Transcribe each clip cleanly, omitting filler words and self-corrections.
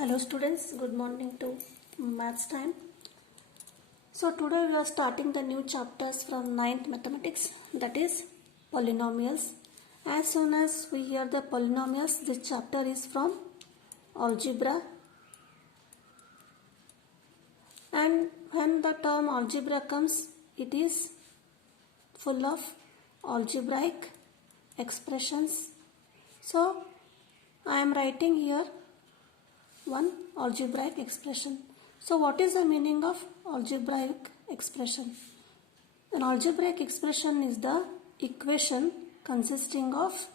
Hello students, good morning to maths time. So today we are starting the new chapters from 9th mathematics, that is polynomials. As soon as we hear the polynomials, this chapter is from algebra. And when the term algebra comes, it is full of algebraic expressions. So I am writing here one algebraic expression. So what is the meaning of algebraic expression? An algebraic expression is the equation consisting of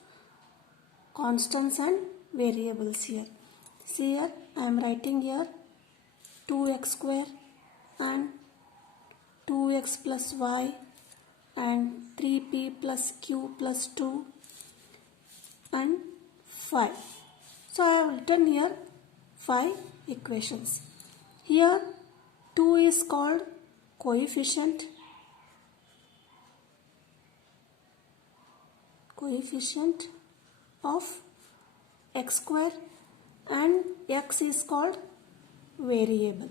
constants and variables here. See here, I am writing here 2x square and 2x plus y and 3p plus q plus 2 and 5. So I have written here 5 equations. Here 2 is called coefficient of x square and x is called variable.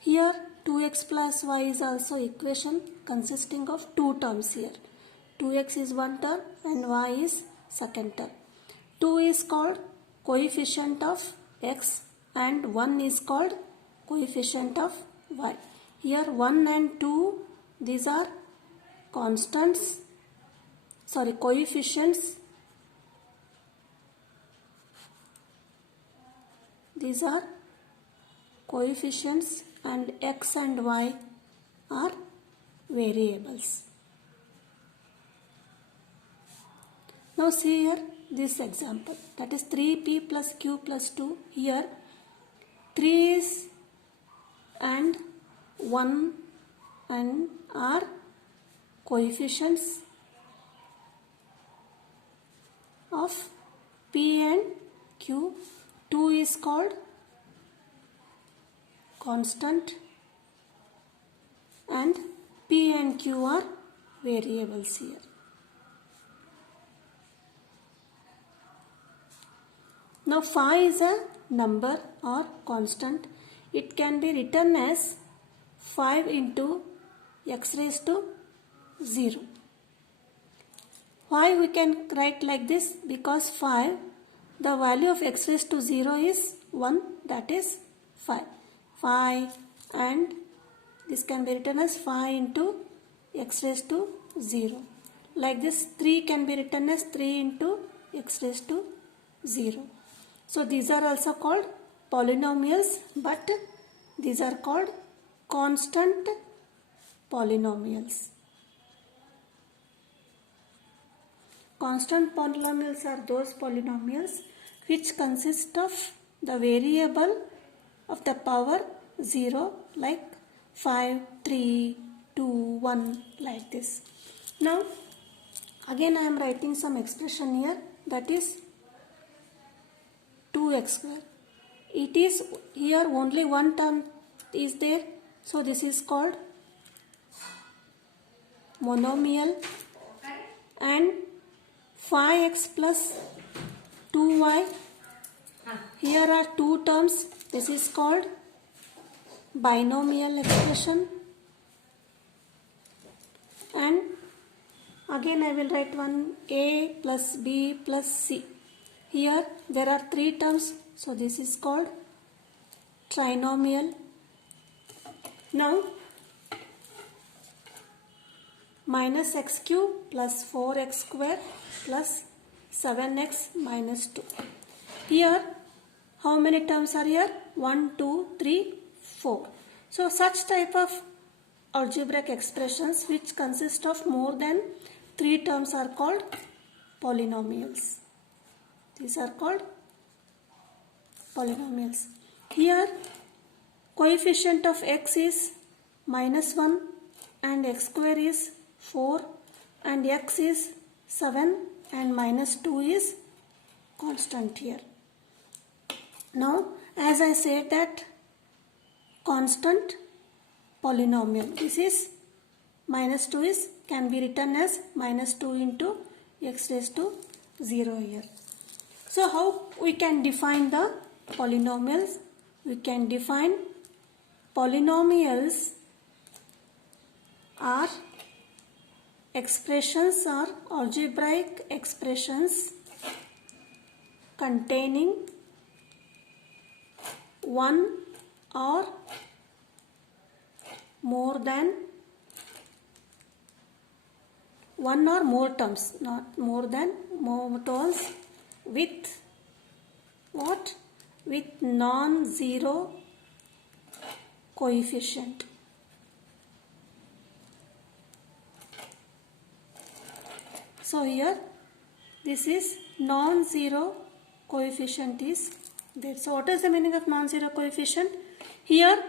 Here 2x plus y is also equation consisting of two terms here. 2x is one term and y is second term. 2 is called coefficient of x and 1 is called coefficient of y. Here 1 and 2, these are coefficients. These are coefficients and x and y are variables. Now see here this example, that is 3p plus q plus 2. Here 3 is and 1 and are coefficients of p and q. 2 is called constant and p and q are variables here. Now 5 is a number or constant. It can be written as 5 into x raised to 0. Why we can write like this? Because 5, the value of x raised to 0 is 1, that is 5. 5 and this can be written as 5 into x raised to 0. Like this 3 can be written as 3 into x raised to 0. So these are also called polynomials, but these are called constant polynomials. Constant polynomials are those polynomials which consist of the variable of the power 0, like 5, 3, 2, 1, like this. Now again I am writing some expression here, that is 2x square. It is here only one term is there, so this is called monomial. And 5x plus 2y, here are two terms, this is called binomial expression. And again I will write one a plus b plus c. Here there are three terms, so this is called trinomial. Now minus x cube plus 4x square plus 7x minus 2. Here how many terms are here? 1, 2, 3, 4. So such type of algebraic expressions which consist of more than 3 terms are called polynomials. These are called polynomials. Here coefficient of x is minus 1 and x square is 4 and x is 7 and minus 2 is constant here. Now as I said that constant polynomial, this is minus 2 is can be written as minus 2 into x raised to 0 here. So how we can define the polynomials? We can define polynomials are expressions or algebraic expressions containing one or more than one or more terms, not more than more terms, with what? With non-zero coefficient. So here this is non-zero coefficient is there. So what is the meaning of non-zero coefficient? Here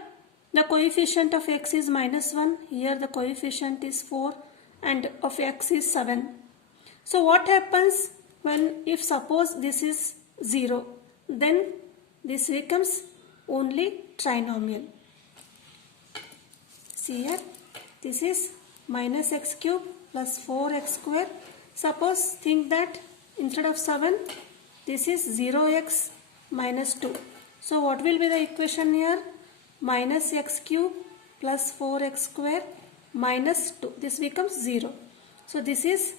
the coefficient of x is -1, here the coefficient is 4 and of x is 7. So what happens when, if suppose this is 0, then this becomes only trinomial. See here, this is minus x cube plus 4x square. Suppose think that instead of 7, this is 0x minus 2. So what will be the equation here? Minus x cube plus 4x square minus 2. This becomes 0. So this is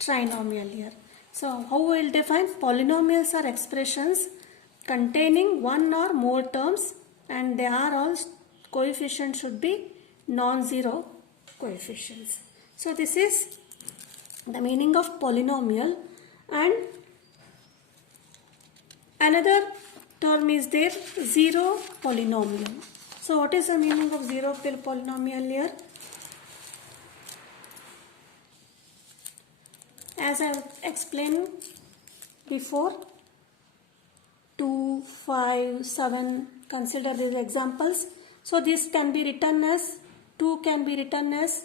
trinomial here. So how we will define? Polynomials are expressions containing one or more terms, and they are all coefficients should be non-zero coefficients. So this is the meaning of polynomial. And another term is there, zero polynomial. So what is the meaning of zero polynomial here? As I have explained before, 2, 5, 7, consider these examples. So this can be written as 2 can be written as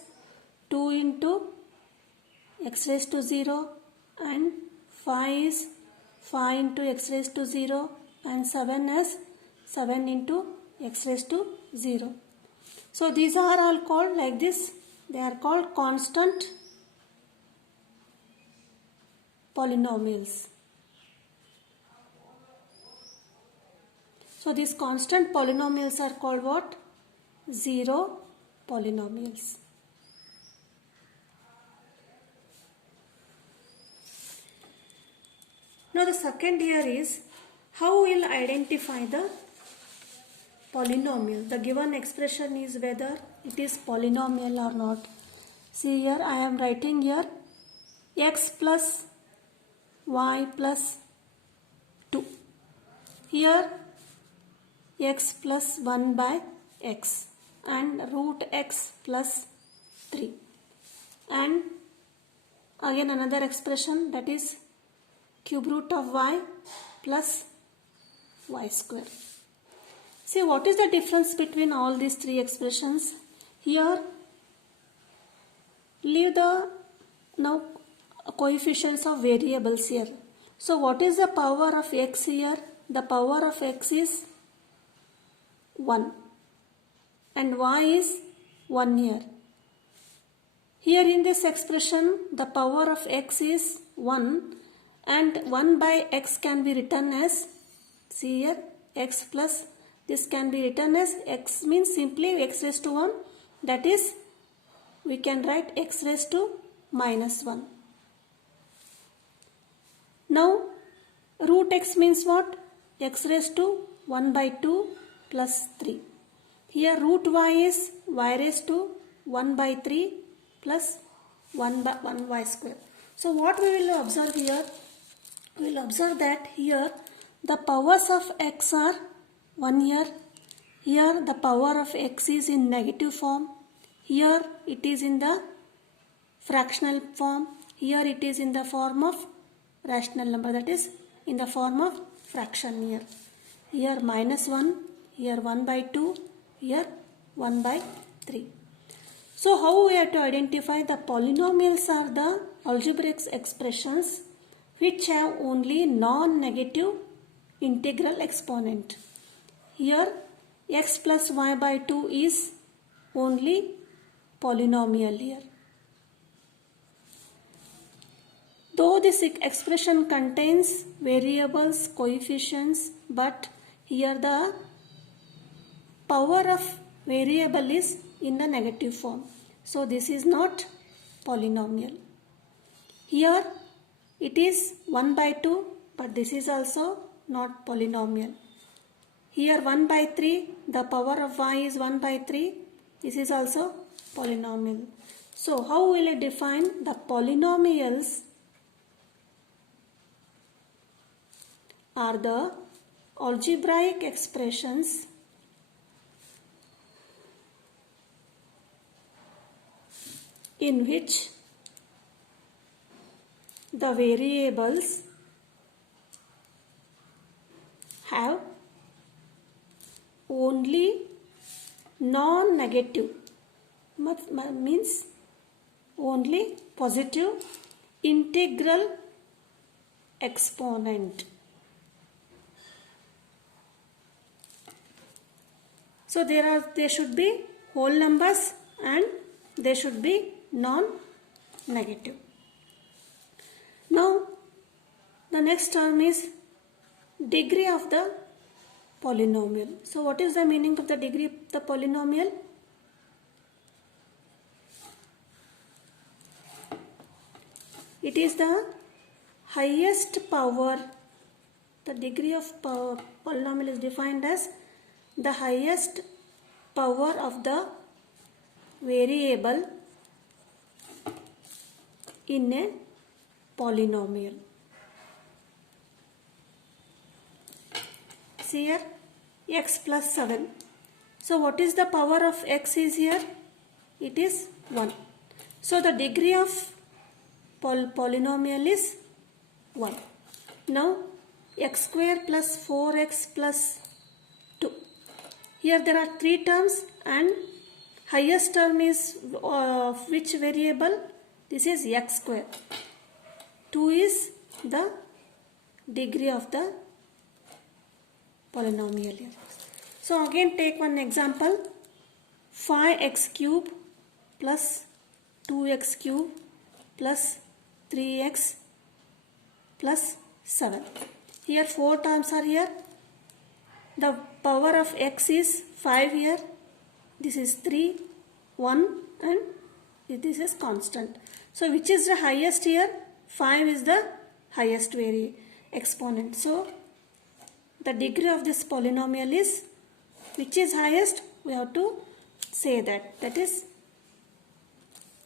2 into x raised to 0, and 5 is 5 into x raised to 0, and 7 as 7 into x raised to 0. So these are all called like this. They are called constant polynomials. So these constant polynomials are called what? Zero polynomials. Now the second here is how we will identify the polynomial. The given expression is whether it is polynomial or not. See here, I am writing here x plus y plus 2. Here x plus 1 by x and root x plus 3. And again another expression, that is cube root of y plus y square. See, what is the difference between all these three expressions? Here leave the now coefficients of variables here. So what is the power of x here? The power of x is 1 and y is 1 here. Here in this expression the power of x is 1 and 1 by x can be written as, see here, x plus this can be written as, x means simply x raised to 1, that is we can write x raised to minus 1. Now root x means what? X raised to 1 by 2 plus 3. Here root y is y raised to 1 by 3 plus 1 by 1 y square. So what we will observe here? We will observe that here the powers of x are 1 here. Here the power of x is in negative form. Here it is in the fractional form. Here it is in the form of rational number, that is in the form of fraction here. Here minus 1, here 1 by 2, here 1 by 3. So how we have to identify? The polynomials are the algebraic expressions which have only non-negative integral exponent. Here x plus y by 2 is only polynomial here. though this expression contains variables, coefficients, but here the power of variable is in the negative form. So this is not polynomial. Here it is 1 by 2, but this is also not polynomial. Here 1 by 3, the power of y is 1 by 3. This is also polynomial. So how will I define the polynomials? Are the algebraic expressions in which the variables have only non-negative, means only positive integral exponent. So there should be whole numbers and they should be non-negative. Now the next term is degree of the polynomial. So what is the meaning of the degree of the polynomial? It is the highest power. The degree of polynomial is defined as the highest power of the variable in a polynomial. See here, x plus 7. So what is the power of x is here? It is 1. So the degree of polynomial is 1. Now x square plus 4x plus 2. Here there are 3 terms and highest term is which variable? This is x square. 2 is the degree of the polynomial here. So again take one example. 5x cube plus 2x cube plus 3x plus 7. Here 4 terms are here. The power of x is 5 here. This is 3, 1 and this is constant. So which is the highest here? 5 is the highest exponent. So the degree of this polynomial is, which is highest? We have to say that. That is,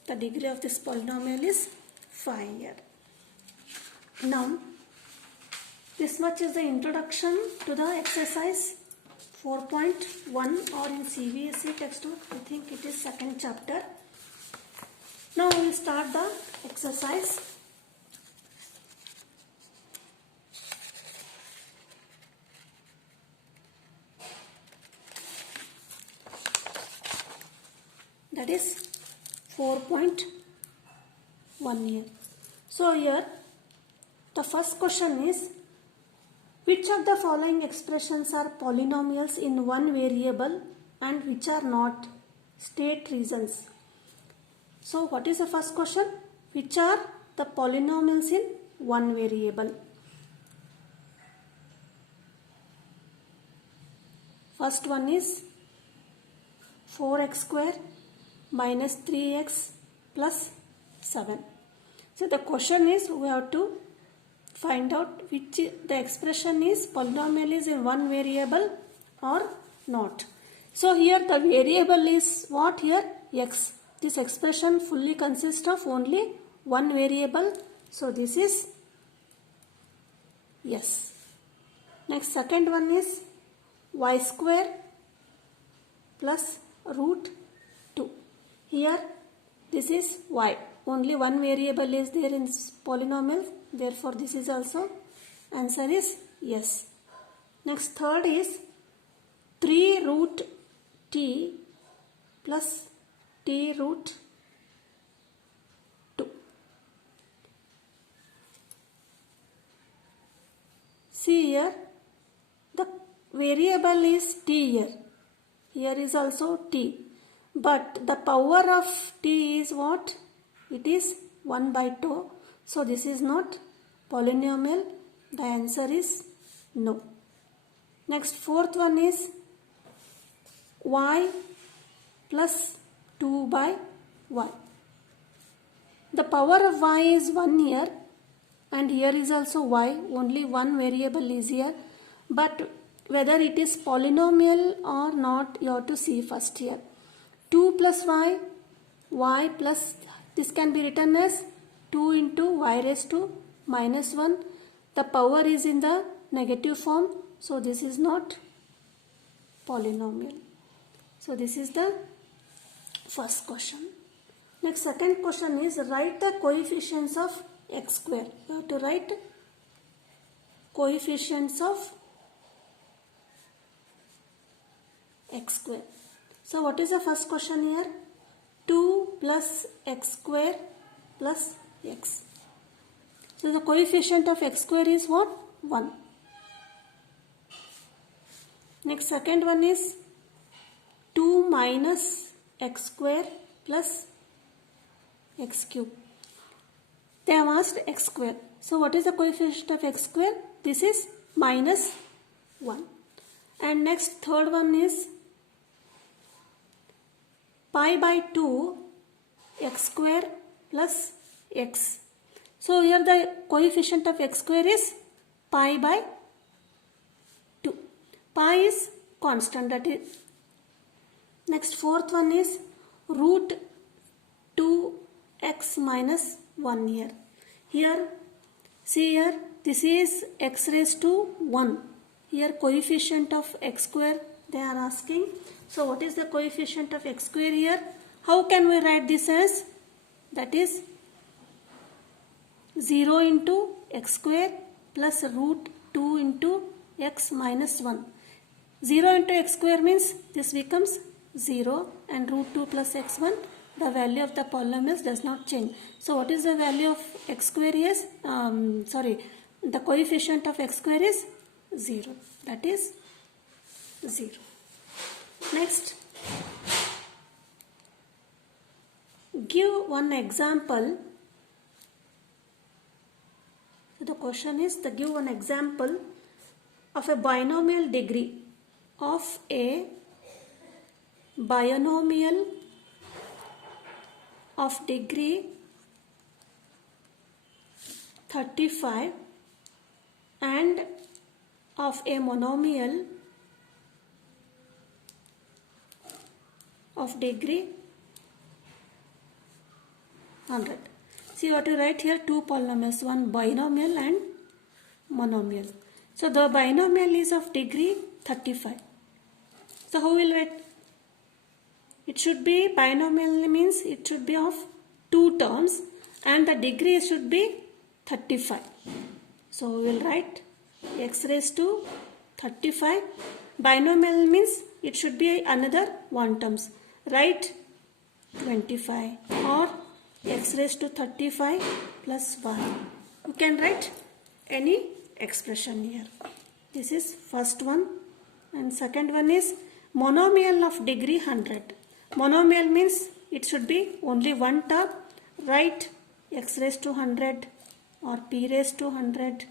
the degree of this polynomial is 5 here. Now, this much is the introduction to the exercise 4.1 or in CBSE textbook. I think it is second chapter. Now we will start the exercise. That is 4.1 here. So here the first question is, which of the following expressions are polynomials in one variable and which are not? State reasons. So what is the first question? Which are the polynomials in one variable? First one is 4x square minus 3x plus 7. So the question is, we have to find out which the expression is polynomial is in one variable or not. So here the variable is what here? X. This expression fully consists of only one variable. So this is yes. Next, second one is y square plus root 2. Here this is y. Only one variable is there in polynomial. Therefore this is also answer is yes. Next, third is 3 root t plus t root 2. See here, the variable is t here. Here is also t. But the power of t is what? It is 1 by 2. So this is not polynomial. The answer is no. Next, fourth one is y plus 2 by y. The power of y is 1 here, and here is also y, only one variable is here, but whether it is polynomial or not, you have to see first here. 2 plus y plus, this can be written as 2 into y raised to minus 1. The power is in the negative form, so this is not polynomial. So this is the first question. Next, second question is write the coefficients of x square. You have to write coefficients of x square. So what is the first question here? 2 plus x square plus x. So the coefficient of x square is what? 1. Next, second one is 2 minus x square plus x cube. They have asked x square. So what is the coefficient of x square? This is minus 1. And next, third one is pi by 2 x square plus x. So here the coefficient of x square is pi by 2. Pi is constant, that is. Next, fourth one is root 2x minus 1 here. Here, see here, this is x raised to 1. Here coefficient of x square they are asking. So what is the coefficient of x square here? How can we write this as? That is 0 into x square plus root 2 into x minus 1. 0 into x square means this becomes 0, and root 2 plus x1, the value of the polynomials does not change. So what is the value of x square is? The coefficient of x square is 0. That is 0. Next, give one example. So the question is to give one example of a binomial degree of a binomial of degree 35 and of a monomial of degree 100. See what you write here, two polynomials, one binomial and monomial. So the binomial is of degree 35. So how will write? It should be binomial, means it should be of 2 terms and the degree should be 35. So we will write x raised to 35. Binomial means it should be another 1 terms. Write 25 or x raised to 35 plus 1. You can write any expression here. This is first one, and second one is monomial of degree 100. Monomial means it should be only 1 term. Write x raised to 100 or p raised to 100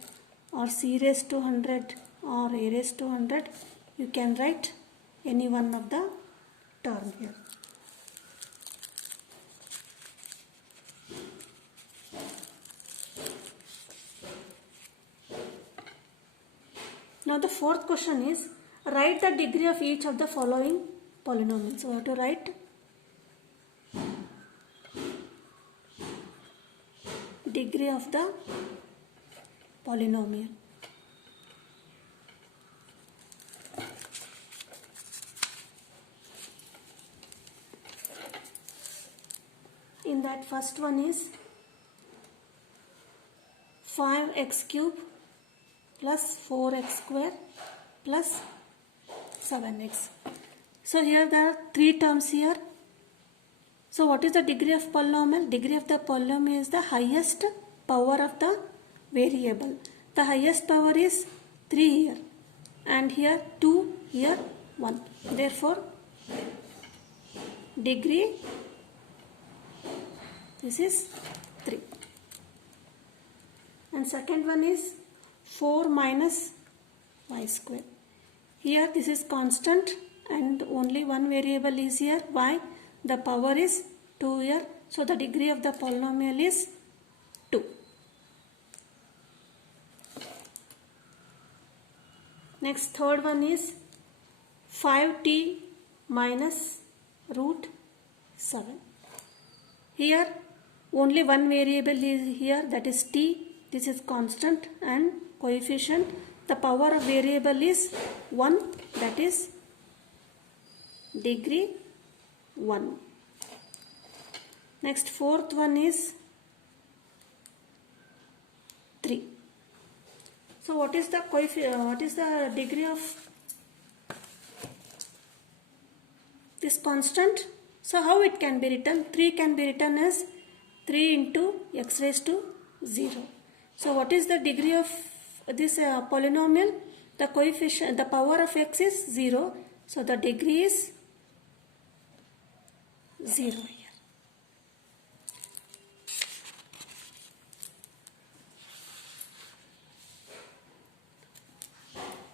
or c raised to 100 or a raised to 100. You can write any one of the term here. Now the fourth question is write the degree of each of the following polynomials. So we have to write degree of the polynomial. In that, first one is 5x cube plus 4x square plus 7x. So here there are 3 terms here. So what is the degree of polynomial? Degree of the polynomial is the highest power of the variable. The highest power is 3 here, and here 2, here 1. Therefore, degree, this is 3. and second one is 4 minus y square. Here this is constant and only one variable is here. Y, the power is 2 here, so the degree of the polynomial is 2. Next, third one is 5t minus root 7. Here only one variable is here, that is t. This is constant and coefficient. The power of variable is 1, that is degree 1. Next, fourth one is 3. So what is the degree of this constant? So how it can be written? 3 can be written as 3 into x raised to 0. So what is the degree of this polynomial? The coefficient, the power of x is 0. So the degree is 0 here.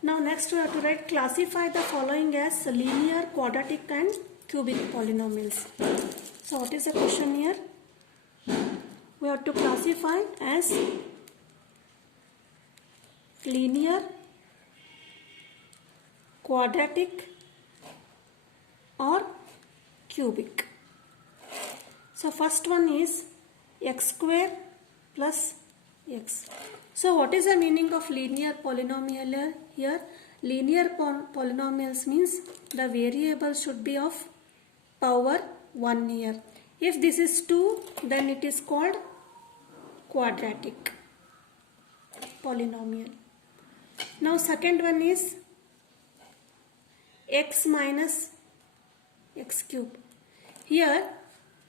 Now next we have to classify the following as linear, quadratic and cubic polynomials. So what is the question here? We have to classify as linear, quadratic or cubic. So first one is x square plus x. So what is the meaning of linear polynomial here? Linear polynomials means the variable should be of power 1 here. If this is 2, then it is called quadratic polynomial. Now second one is x minus x cube. Here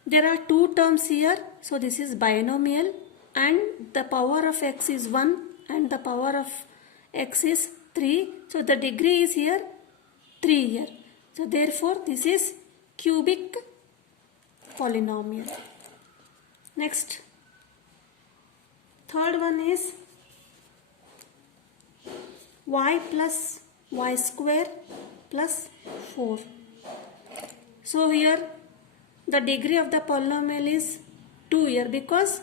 there are two terms here, so this is binomial and the power of x is 1 and the power of x is 3. So the degree is here 3 here. So therefore this is cubic polynomial. Next, third one is y plus y square plus 4. So here the degree of the polynomial is 2 here, because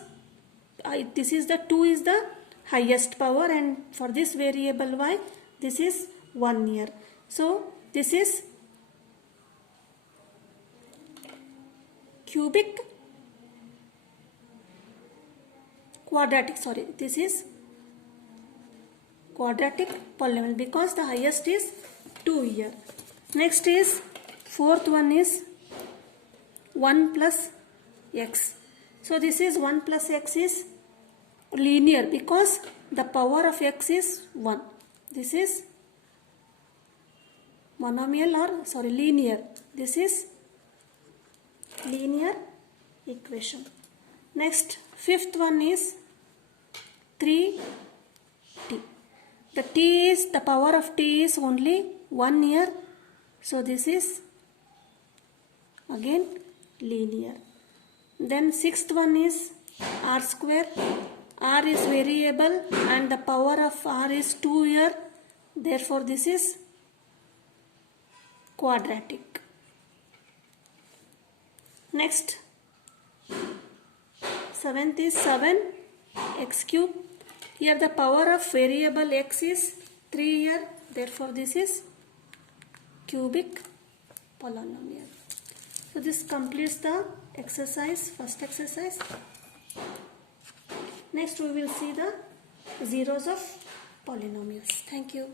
this is the 2 is the highest power, and for this variable y this is 1 here. So this is this is quadratic polynomial because the highest is 2 here. Next is fourth one is 1 plus x. So this is 1 plus x is linear because the power of x is 1. This is linear. This is linear equation. Next, fifth one is 3t. The power of t is only 1 here. So this is again linear. Then sixth one is r square. R is variable and the power of r is 2 here. Therefore this is quadratic. Next, seventh is 7x cube. Here the power of variable x is 3 here. Therefore this is cubic polynomial. So this completes the exercise, first exercise. Next we will see the zeros of polynomials. Thank you.